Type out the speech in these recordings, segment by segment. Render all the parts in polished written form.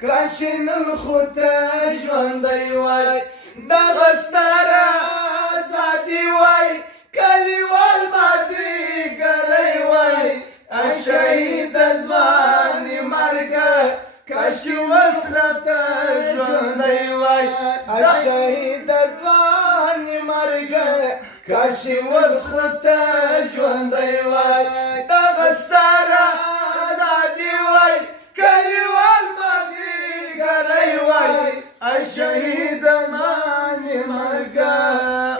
کاشي نن خو ته ژوندی وای دغه ستاره ازادي وای کلیوال مازدیګری وای شهید ځواني مرګه کاشکي اوس راته ژوندی وای شهید ځواني مرګه کاشکي اوس راته ژوندی وای دغه ستاره ازادي وای کلیوال مازدیګری وای شهید ځواني مرګه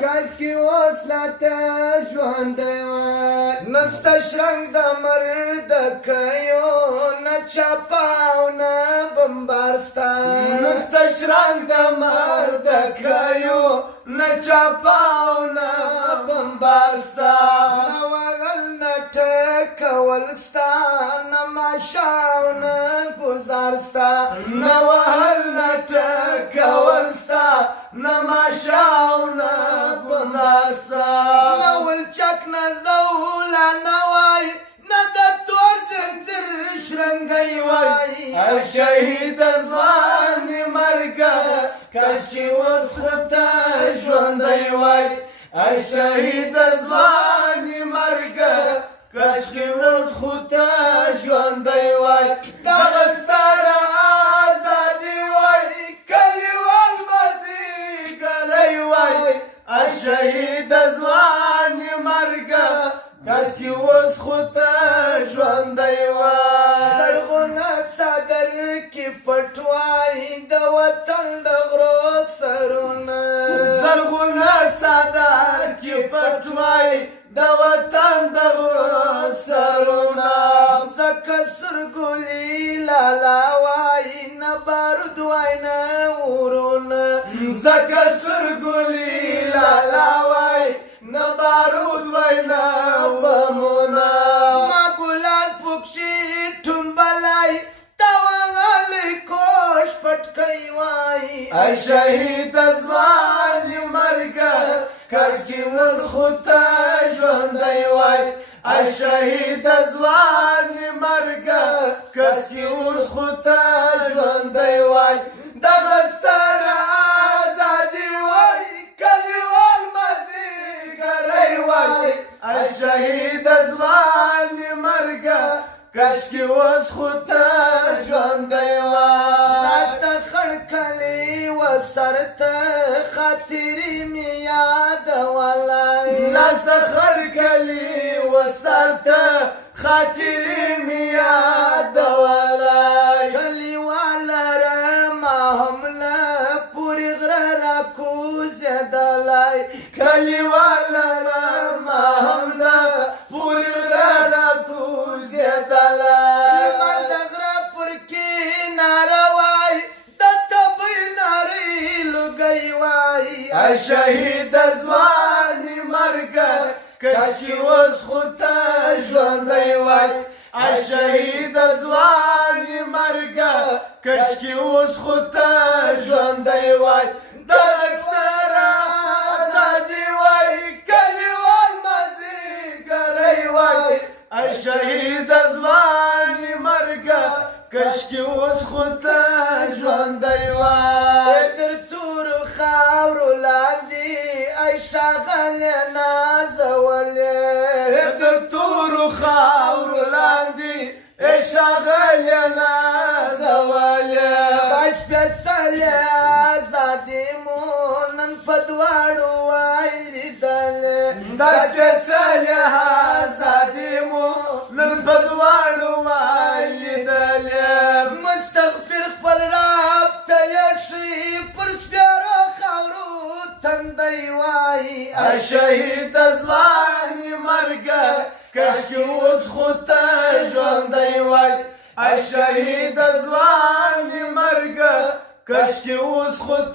کاشکي اوس راته ژوندی وای نسته شرنګ د مرد کيو نه چاپاو نه بمبارستا نسته شرنګ د مرد کيو نه چاپاو نه بمبارستا نه وغل نه ټکولستا نه ماشاو نه گزارستا نه وهل نه ټکولستا نه ماشاو نه گزارستا نه ولچک نه زولا نه وای نه د تور زنځیر شرنګی وای شهید ځواني مرګه کاشکي اوس ورته ژوندی وای شهید ځواني مرګه کاشکي اوس ورته ژوندی وای دغه ستاره ازادي وای کلیوال مازدیګری وای شهید ځواني مرګه کاشکي اوس ورته ژوندی وای زرغونه څادر کې پټ وای د وطن د غرو سرونه زرغونه څادر کې پټ وای د وطن د غرو سرونه ځکه سرګلي لالا وای نه بارود وای نه ورونه ځکه سرګلي لالا وای نه بارود وای نه بمونه ما ګلان پکښې ټومبلی توغلی کوش پټکی وای شهید ځواني مرګه کاشکي اوس خو ته ژوندی وای شهید ځواني مرګه کاشکي اوس خو ته ژوندی وای دغه ستاره ازادي وای کلیوال مازدیګری وای شهید ځواني مرګه کاشکي اوس خو ته ژوندی وای ناسته خړکلې وسرته خاطرې مې یادولی ناسته خړکلې وسرته خاطرې مې یادولی کلیوال ما هم له پورې غره راکوزېدلی کلیوال ما هم له پورې غره راکوزېدلی لمر د غره پر کناره وای د تبۍ نارې لوګی وای شهید ځواني مرګه کاشکي اوس خو ته ژوندی وای شهید ځواني مرګه کاشکي اوس خو ته ژوندی وای دغه ستاره ازادي وای کلیوال مازدیګری وای شهید ځواني مرګه کاشکي اوس خو ته ژوندی وای تر تورو خاورو لاندې ښاغلې نازولې تر تورو خاورو لاندې ښاغلې نازولې سپېڅلې ازادي مو نن په دواړو وای لیدلې دا سپېڅلې ازادي مو نن په دواړو وای لیدلې مستغفر خپل رب ته یې پر سپېرو خاورو تندی وای شهید ځواني مرګه کاشکي اوس خو ته ژوندی وای شهید ځواني مرګه کاشکي اوس خو ته